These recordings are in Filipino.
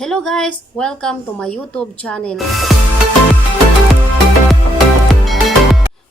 Hello guys! Welcome to my YouTube channel.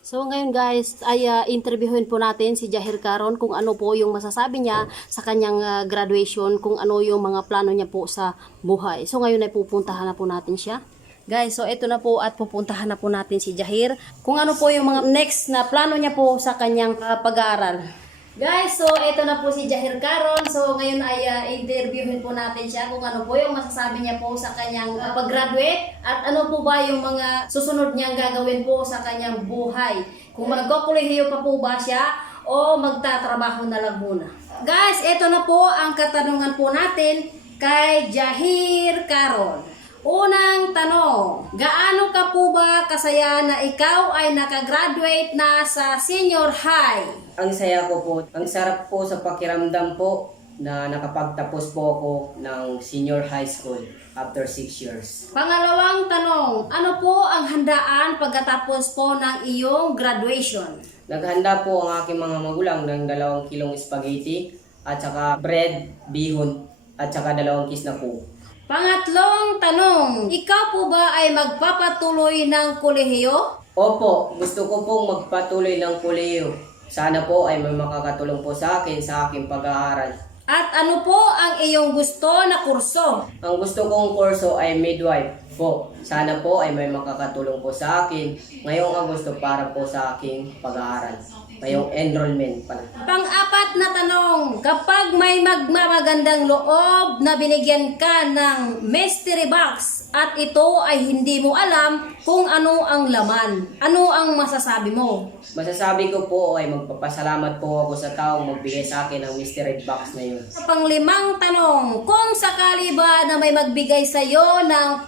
So ngayon guys, ay interviewin po natin si Jahir Caron kung ano po yung masasabi niya sa kanyang graduation, kung ano yung mga plano niya po sa buhay. So ngayon ay pupuntahan na po natin siya. Guys, so ito na po at pupuntahan na po natin si Jahir kung ano po yung mga next na plano niya po sa kanyang pag-aaral. Guys, so ito na po si Jahir Caron. So ngayon ay interviewin po natin siya kung ano po yung masasabi niya po sa kanyang pag-graduate at ano po ba yung mga susunod niyang gagawin po sa kanyang buhay. Kung magkukulehiyo pa po ba siya o magtatrabaho na lang muna. Guys, ito na po ang katanungan po natin kay Jahir Caron. Unang tanong, gaano ka po ba kasaya na ikaw ay nakagraduate na sa senior high? Ang saya ko po, ang sarap po sa pakiramdam po na nakapagtapos po ako ng senior high school after 6 years. Pangalawang tanong, ano po ang handaan pagkatapos po ng iyong graduation? Naghanda po ang aking mga magulang ng 2 kilong spaghetti at saka bread, bihon at saka 2 kiss na po. Pangatlong tanong, ikaw po ba ay magpapatuloy ng kolehiyo? Opo, gusto ko pong magpatuloy ng kolehiyo. Sana po ay may makakatulong po sa akin sa aking pag-aaral. At ano po ang iyong gusto na kurso? Ang gusto kong kurso ay midwife po. Sana po ay may makakatulong po sa akin ngayong Agosto para po sa aking pag-aaral. Ngayong enrollment pala. Pang-apat na tanong, kapag may magmamagandang loob na binigyan ka ng mystery box at ito ay hindi mo alam kung ano ang laman, ano ang masasabi mo? Masasabi ko po ay magpapasalamat po ako sa taong magbigay sa akin ng mystery box na yun. Pang-limang tanong, kung sakali ba na may magbigay sa iyo ng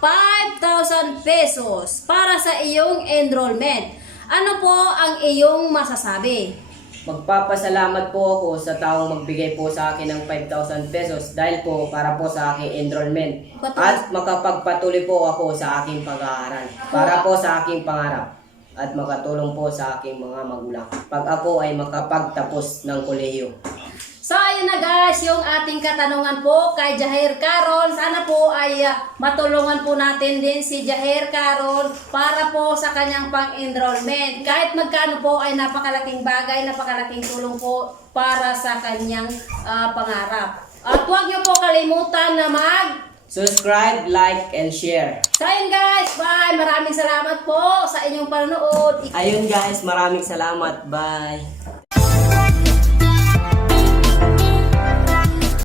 5,000 pesos para sa iyong enrollment, ano po ang iyong masasabi? Magpapasalamat po ako sa taong magbigay po sa akin ng 5,000 pesos dahil po para po sa aking enrollment. At makapagpatuloy po ako sa aking pag-aaral para po sa aking pangarap at makatulong po sa aking mga magulang pag ako ay makapagtapos ng kolehiyo. So ayun na guys, yung ating katanungan po kay Jahir Caron. Sana po ay matulungan po natin din si Jahir Caron para po sa kanyang pang-enrollment. Kahit magkano po ay napakalaking bagay, napakalaking tulong po para sa kanyang pangarap. At huwag niyo po kalimutan na Subscribe, like, and share. So ayun guys, bye! Maraming salamat po sa inyong panonood. Ayun guys, maraming salamat. Bye!